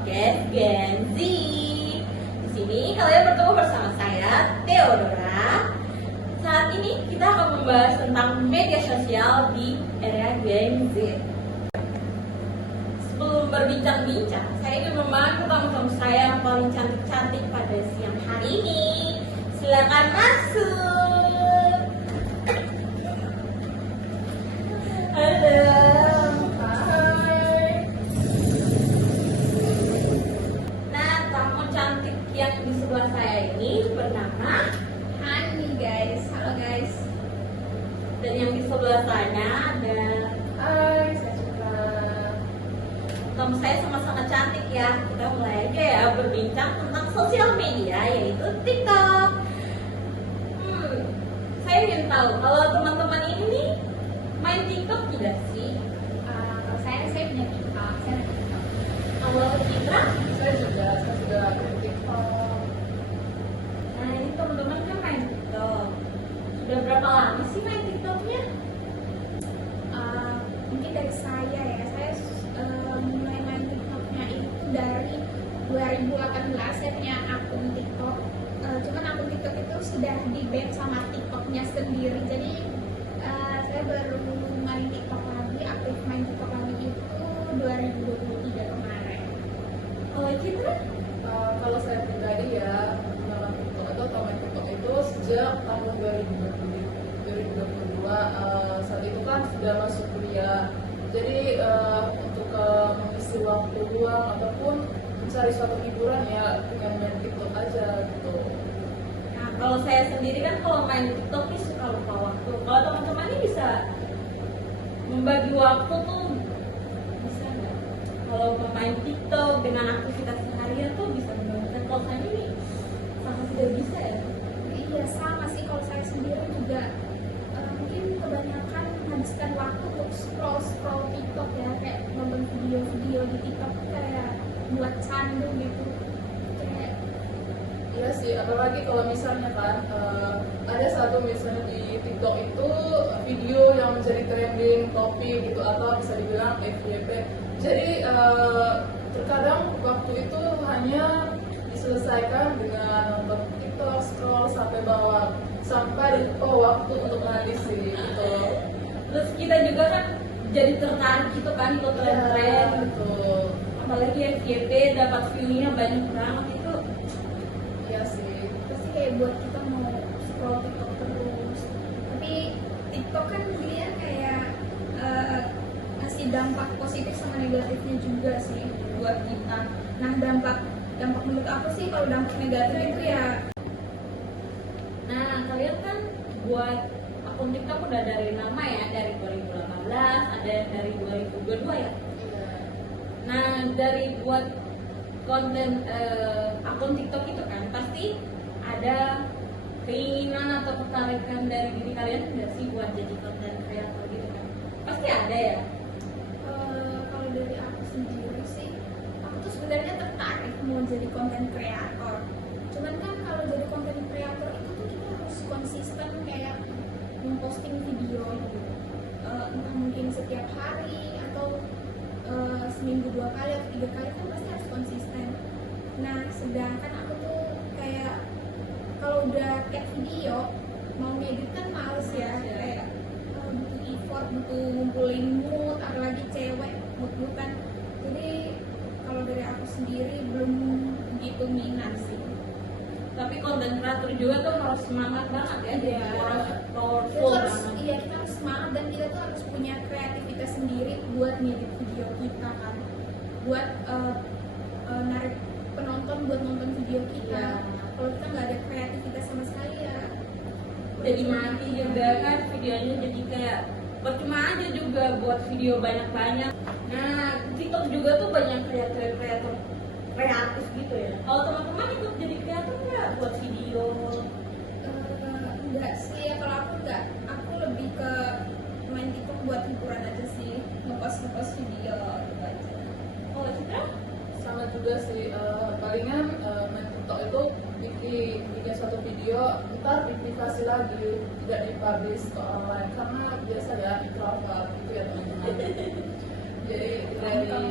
podcast Gen Z. Di sini kalian bertemu bersama saya, Theodora. Saat ini kita akan membahas tentang media sosial di era Gen Z. Sebelum berbincang-bincang, saya ingin membantu tamu-tamu saya yang paling cantik-cantik pada siang hari ini. Silakan masuk. Halo. Nah, tamu cantik yang di sebelah saya ini bernama Hani guys, halo guys. dan yang di sebelah sana ada Saya suka. tamu saya sama-sama cantik ya. Kita mulai aja ya berbincang tentang sosial media yaitu TikTok. Saya ingin tahu kalau teman-teman ini main TikTok tidak sih? Kalau saya punya TikTok, saya ada TikTok. Kalau Citra? Saya sudah punya TikTok. Nah ini teman-teman kan main TikTok. Sudah berapa lama sih main TikToknya? Mungkin dari saya ya, mulai main TikToknya itu dari 2018 saya punya akun TikTok. Cuman akun TikTok itu sudah di-ban sama TikToknya sendiri. Jadi saya baru main TikTok lagi, aktif main TikTok lagi itu 2023 kemarin. Kalau Citra? Kalau saya pribadi ya, mengenal TikTok atau main TikTok itu sejak tahun 2022. Saat itu kan sudah masuk kuliah. Jadi untuk mengisi waktu luang ataupun mencari suatu hiburan ya dengan main TikTok aja gitu. Nah kalau saya sendiri kan kalau main TikTok ini suka lupa waktu. Kalau teman-teman ini bisa membagi waktu tuh bisa nggak? Kalau bermain TikTok dengan aktivitas seharian tuh bisa membagi. Kalau saya ini sangat tidak bisa ya. Iya sama sih, kalau saya sendiri juga mungkin kebanyakan menghabiskan waktu untuk scroll TikTok ya, kayak nonton video-video di TikTok kayak buat candu gitu. Kayak Iya sih, apalagi kalau misalnya kan ada satu misalnya di TikTok itu video yang menjadi trending topik gitu atau bisa dibilang FYP. Jadi terkadang waktu itu hanya diselesaikan dengan nonton TikTok, scroll sampai bawah sampai lupa waktu untuk mengadisi gitu. Terus kita juga kan jadi tertarik gitu kan ikut tren-tren. Betul. Apalagi FYP dapat view-nya banyak banget itu. Iya sih. pasti kayak buat kita mau scroll TikTok terus. Tapi TikTok kan dia kayak ngasih dampak positif sama negatifnya juga sih buat kita. Nah dampak menurut aku sih, kalau dampak negatif itu ya Nah, kalian kan buat akun TikTok udah dari lama ya, dari 2018, ada yang dari 2022 ya. Nah, dari buat konten akun TikTok itu kan pasti ada keinginan atau ketertarikan dari diri kalian nggak sih buat jadi konten kreator gitu kan? Pasti ada ya. kalau dari aku sendiri sih, aku tuh sebenarnya tertarik mau jadi konten kreator. Cuman kan kalau jadi konten kreator itu tuh kita harus konsisten kayak memposting video gitu. Entah mungkin setiap hari atau seminggu 2 kali atau 3 kali, kan pasti harus konsisten. Nah sedangkan aku tuh kayak kalau udah take video mau ngedit kan males ya, kayak butuh effort, butuh ngumpulin mood, apalagi cewek mood-moodan. Jadi kalau dari aku sendiri belum begitu minat sih. Tapi konten kreator juga tuh harus semangat banget ya, jadi Iya. harus Kita powerful harus, banget. iya kita harus semangat, dan kita tuh harus punya kreativitas sendiri buat ngedit video kita kan, buat narik penonton buat nonton video kita. Iya. Kalau kita nggak ada kreativitas sama sekali ya Jadi mati juga kan videonya, jadi kayak percuma aja juga buat video banyak-banyak. Nah, TikTok juga tuh banyak kreator kreatif gitu ya. Kalau teman-teman ikut jadi kreator nggak buat video? enggak sih ya, kalau aku enggak, aku lebih ke main TikTok buat hiburan aja sih, ngepost video gitu aja. Oh, Citra? Sama juga sih, palingan main TikTok itu bikin suatu video, ntar diplikasi lagi, tidak dipublish ke orang lain karena biasa ya introvert gitu ya teman-teman. Jadi tidak di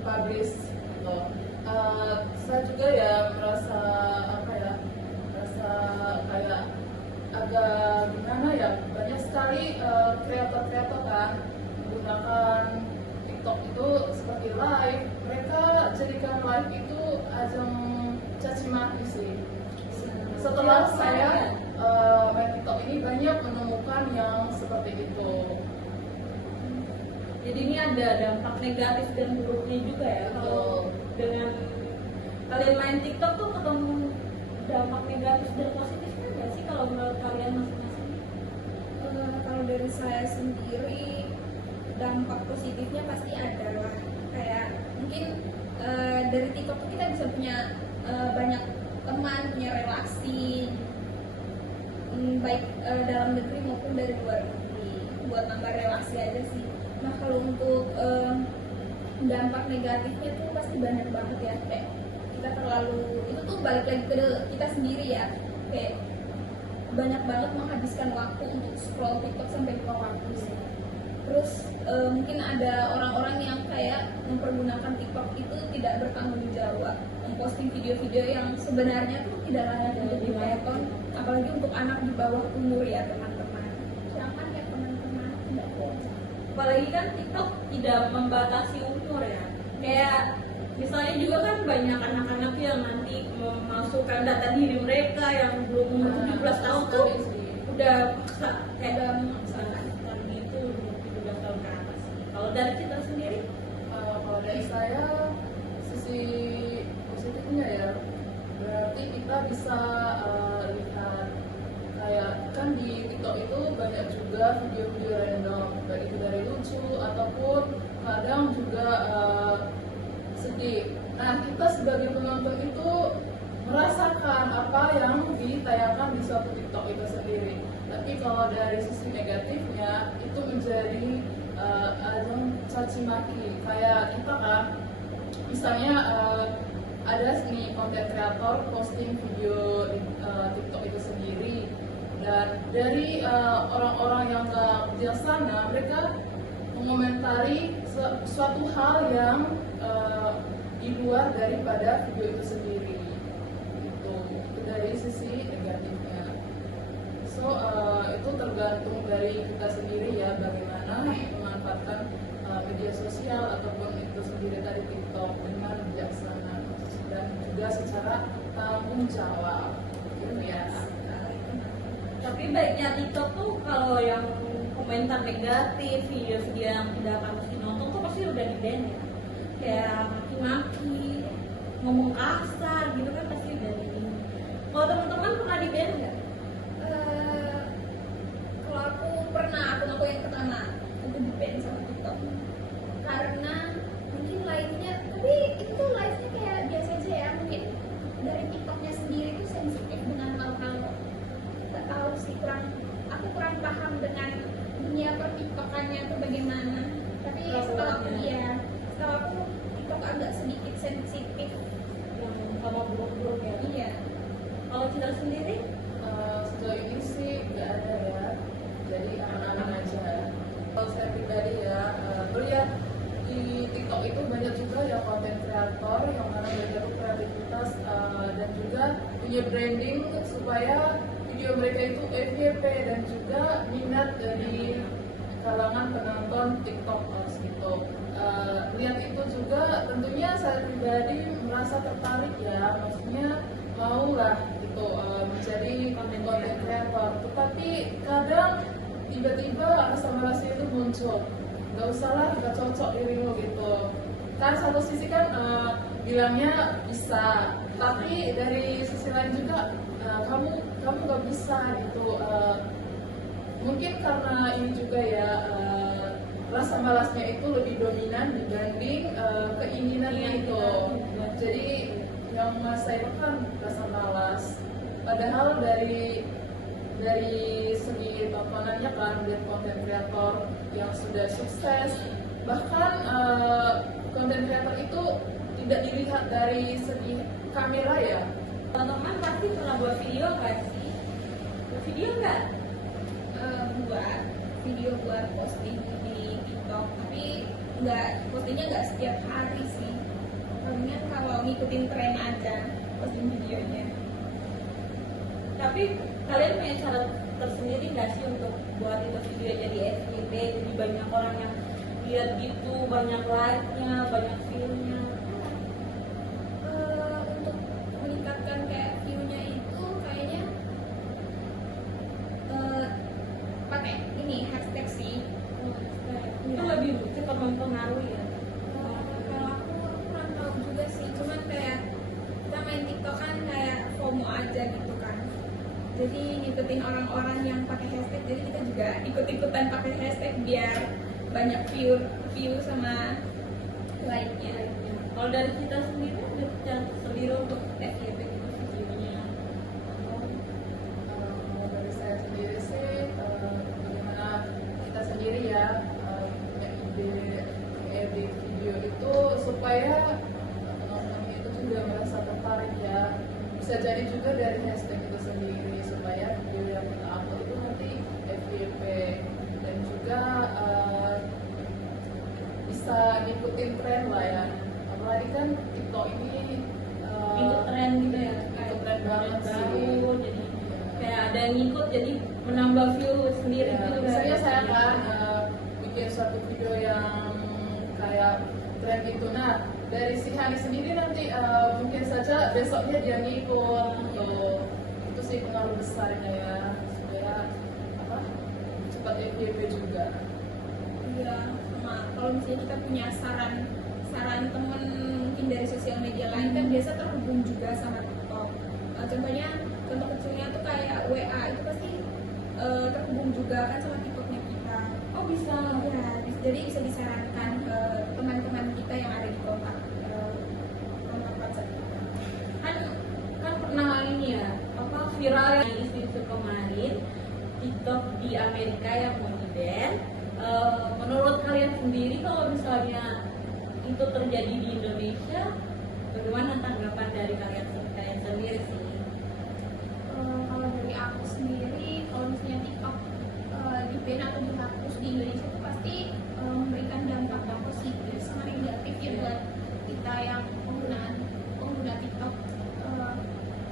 publish gitu. Saya juga ya merasa apa ya, merasa kayak agak gimana ya, banyak sekali kreator-kreator kan menggunakan TikTok itu seperti live. Mereka jadikan live itu ajang caci maki sih. Setelah saya main TikTok ini banyak menemukan yang seperti itu. Jadi ini ada dampak negatif dan buruknya juga ya. Kalau dengan kalian main TikTok tuh ketemu dampak negatif dan positifnya nggak sih kalau menurut kalian masing-masing? Kalau dari saya sendiri dampak positifnya pasti ada lah. Kayak mungkin dari TikTok tuh kita bisa punya banyak teman, punya relasi, baik dalam negeri maupun dari luar negeri, buat nambah relasi aja sih. Nah kalau untuk dampak negatifnya tuh pasti banyak banget ya, kayak kita terlalu, itu tuh balik lagi ke kita sendiri ya, kayak banyak banget menghabiskan waktu untuk scroll TikTok sampai lupa waktu sih. Terus mungkin ada orang-orang yang kayak mempergunakan TikTok itu tidak bertanggung jawab, memposting video-video yang sebenarnya tuh tidak layak untuk ditonton, apalagi untuk anak di bawah umur ya teman-teman. Jangan ya teman-teman, tidak boleh. Apalagi kan TikTok tidak membatasi umur ya. Kayak misalnya juga kan banyak anak-anak yang nanti memasukkan data diri mereka yang belum umur 17 tahun tuh udah maksa, kayak udah memaksakan sekali itu 17 tahun ke atas. Kalau dari Citra sendiri? Kalau dari saya sisi positifnya ya, berarti kita bisa lihat kayak kan di TikTok itu banyak juga video-video random, baik itu dari lucu ataupun kadang juga sedih. Nah kita sebagai penonton itu merasakan apa yang ditayangkan di suatu TikTok itu sendiri. Tapi kalau dari sisi negatifnya itu menjadi ajang caci maki. Kayak kita kan, misalnya ada nih konten kreator posting video di TikTok itu sendiri, dan dari orang-orang yang nggak bijaksana mereka mengomentari suatu hal yang di luar daripada video itu sendiri. Itu dari sisi negatifnya. So itu tergantung dari kita sendiri ya, bagaimana memanfaatkan media sosial ataupun itu sendiri dari TikTok dengan bijaksana dan juga secara tanggung jawab. Gitu ya. Tapi baiknya TikTok tuh kalau yang komentar negatif, video-video yang tidak harus dinonton tuh pasti udah di-ban ya. Kayak maki-maki, ngomong kasar gitu kan pasti udah di-ban. Kalau teman-teman pernah di-ban nggak? Kalau aku pernah, aku yang pertama aku di-ban sama TikTok karena mungkin live-nya, tapi itu live-nya kayak biasa aja ya, mungkin dari TikToknya sendiri itu sensitif dengan hal-hal nggak tahu sih, aku kurang paham dengan dunia per-TikTokannya itu bagaimana. Tapi setelah aku TikTok agak sedikit sensitif Yang sama buruk-buruk ya? iya. Kalau Citra sendiri? Sejauh ini sih nggak ada ya, jadi aman-aman aja. Kalau saya pribadi ya, melihat di TikTok itu banyak juga ya konten kreator yang mana mereka itu kreativitas dan juga punya branding supaya video mereka itu FYP dan juga minat dari kalangan penonton TikTokers gitu. Lihat itu juga tentunya saya pribadi merasa tertarik ya, maksudnya maulah gitu menjadi konten kreator. Tetapi kadang tiba-tiba rasa-rasa itu muncul, nggak usah lah, nggak cocok dirimu gitu. Kan satu sisi kan bilangnya bisa, tapi dari sisi lain juga kamu nggak bisa gitu. Mungkin karena ini juga ya, rasa malasnya itu lebih dominan dibanding keinginannya itu. Jadi yang saya itu kan rasa malas. Padahal dari segi tontonannya kan dari konten kreator yang sudah sukses, bahkan konten kreator itu tidak dilihat dari segi kamera ya. Teman-teman pasti pernah buat video nggak sih? Buat video nggak? Buat video buat posting di TikTok, tapi postingnya nggak setiap hari sih. palingan kalau ngikutin tren aja posting videonya. Tapi kalian punya cara tersendiri nggak sih untuk buat itu video jadi FYP, jadi banyak orang yang lihat gitu, banyak like-nya, banyak view-nya? Untuk meningkatkan kayak view-nya itu kayaknya pakai ini hashtag sih. Itu lebih cepat mempengaruhi ya. Kalau aku kurang tahu juga sih, cuman kayak kita main TikTok kan kayak FOMO aja gitu kan. Jadi ngikutin orang-orang yang pakai hashtag, jadi kita juga ikut-ikutan pakai hashtag biar banyak view sama like-nya. Kalau dari kita sendiri ada cara sendiri untuk FYP gitu videonya. Kalau dari saya sendiri sih, bagaimana kita sendiri ya punya ide edit video itu supaya penontonnya itu juga merasa tertarik ya. Bisa jadi juga dari hashtag itu sendiri supaya video yang kita upload itu nanti FYP dan juga bisa ngikutin tren lah ya. Apalagi kan TikTok ini Ikut tren gitu ya, ikut tren banget sih. baru, jadi kayak ada yang ngikut, jadi menambah view sendiri Ya, gitu. misalnya saya kan bikin suatu video yang kayak tren gitu. Nah, dari si Hani sendiri nanti mungkin saja besoknya dia ngikut gitu. Itu sih pengaruh besarnya ya supaya apa cepat FYP juga. Iya, sama kalau misalnya kita punya saran temen mungkin dari sosial media lain kan biasa terhubung juga sama TikTok. Contoh kecilnya tuh kayak WA itu pasti terhubung juga kan sama TikToknya kita. Oh bisa. Ya, jadi bisa disarankan ke teman-teman kita yang ada di kontak WhatsApp kita. kan pernah ini ya, apa viral yang isu-isu kemarin TikTok di Amerika yang mau di-ban. Menurut kalian sendiri kalau misalnya itu terjadi di Indonesia, bagaimana tanggapan dari kalian sendiri sih? Kalau dari aku sendiri, kalau misalnya TikTok di-ban atau dihapus di Indonesia itu pasti memberikan dampak yang positif sama negatif ya buat kita yang pengguna TikTok.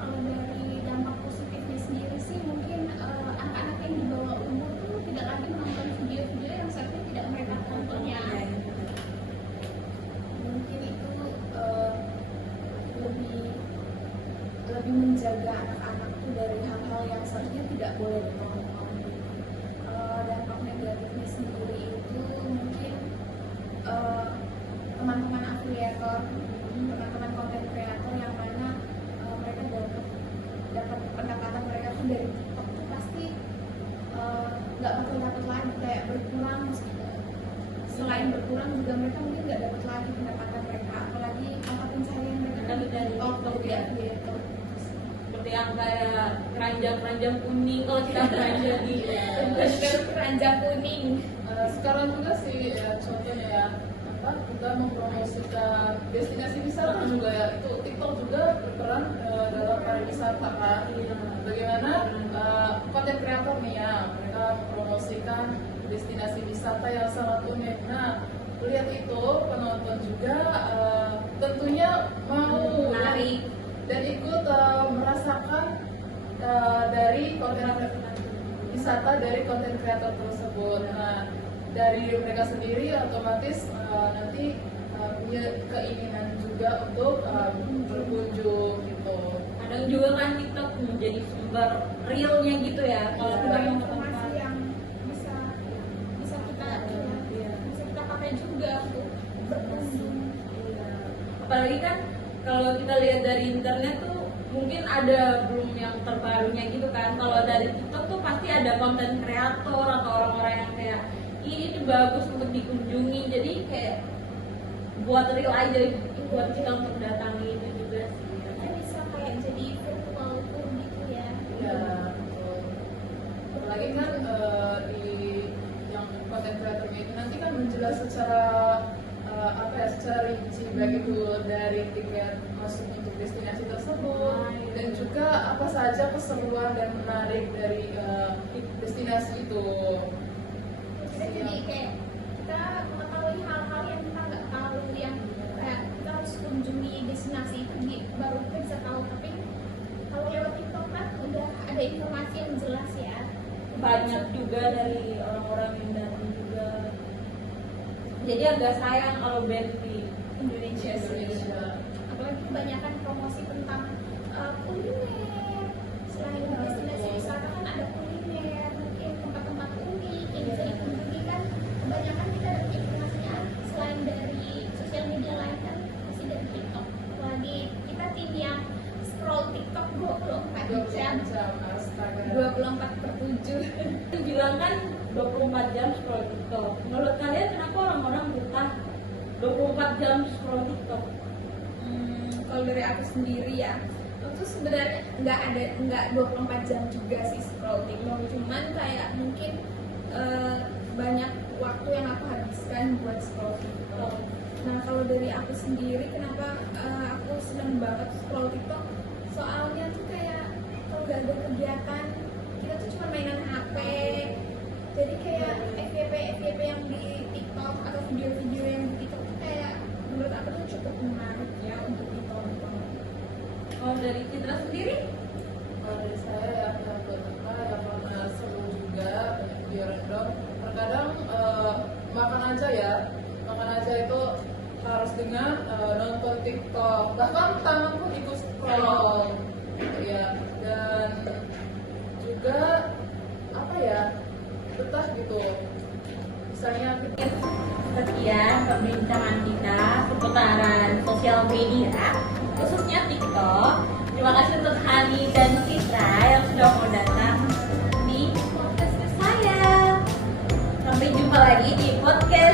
Kalau dari dampak positifnya sendiri sih mungkin anak-anak yang di bawah umur tuh tidak lagi menonton video-video yang seharusnya tidak mereka tontonnya. Mungkin itu lebih menjaga anak-anak tuh dari hal-hal yang seharusnya tidak boleh ditonton. Dampak negatifnya sendiri itu mungkin teman-teman afiliator, teman-teman konten kreator yang mana mereka dapat pendapatan mereka tuh dari TikTok tuh pasti nggak bakal dapat lagi, kayak berkurang. Selain berkurang juga mereka mungkin nggak dapat lagi pendapatan mereka, apalagi mata pencaharian mereka kan Dari TikTok TikTok ya. Seperti yang kayak keranjang kuning, kalau kita belanja di Keranjang kuning. Sekarang juga sih ya, contohnya ya apa kita mempromosikan destinasi wisata juga ya, itu TikTok juga berperan dalam pariwisata kan. Bagaimana konten kreator nih ya, mereka mempromosikan destinasi wisata yang sangat unik. Nah, lihat itu penonton juga tentunya mau menarik dan ikut merasakan dari konten wisata dari konten kreator tersebut. Nah, dari mereka sendiri otomatis nanti punya keinginan juga untuk berkunjung gitu. kadang juga kan TikTok menjadi sumber realnya gitu ya, kalau kita Banyak mau informasi yang bisa kita pakai juga untuk berkunjung. apalagi kan kalau kita lihat dari internet tuh mungkin ada belum yang terbarunya gitu kan. Kalau dari TikTok tuh pasti ada konten kreator atau orang-orang yang kayak ini tuh bagus untuk dikunjungi, jadi kayak buat real aja gitu, buat kita untuk datangi itu juga sih. Kita bisa kayak jadi virtual tour gitu ya. Ya, betul. Apalagi kan di yang konten kreatornya itu nanti kan menjelas secara secara rinci baik itu dari tiket masuk untuk destinasi tersebut dan juga apa saja keseruan dan menarik dari destinasi itu. Kita jadi kayak kita mengetahui hal-hal yang kita nggak tahu, yang kayak kita harus kunjungi destinasi itu baru kita bisa tahu. Tapi kalau lewat TikTok kan udah ada informasi yang jelas ya. Banyak juga dari orang-orang yang datang juga. Jadi agak sayang kalau band di Indonesia sih. Indonesia. Apalagi kebanyakan promosi tentang kuliner. Selain destinasi wisata kan ada kuliner, mungkin tempat-tempat unik yang bisa dikunjungi kan. Kebanyakan kita dapat informasinya selain dari sosial media lain kan masih dari TikTok. Apalagi kita tim yang scroll TikTok 24 jam, 24/7. bilang kan 24 jam scroll TikTok. Menurut kalian kenapa orang-orang betah 24 jam scroll TikTok? Kalau dari aku sendiri ya, itu sebenarnya nggak 24 jam juga sih scroll TikTok, cuman kayak mungkin banyak waktu yang aku habiskan buat scroll TikTok. Nah kalau dari aku sendiri kenapa aku senang banget scroll TikTok, soalnya tuh kayak kalau nggak ada kegiatan kita tuh cuma mainan HP, jadi kayak FYP yang di TikTok atau video-video yang di TikTok tuh kayak menurut aku tuh cukup menarik ya untuk ditonton. Kalau dari Citra sendiri? Kalau dari saya ya yang pertama yang karena seru juga banyak video random. Terkadang makan aja itu harus dengan nonton TikTok. Bahkan tangan pun ikut scroll, ya. Dan juga apa ya, betah gitu. Misalnya kita Sekian perbincangan kita seputaran sosial media, khususnya TikTok. Terima kasih untuk Hani dan Citra yang sudah mau datang di podcast saya. Sampai jumpa lagi di podcast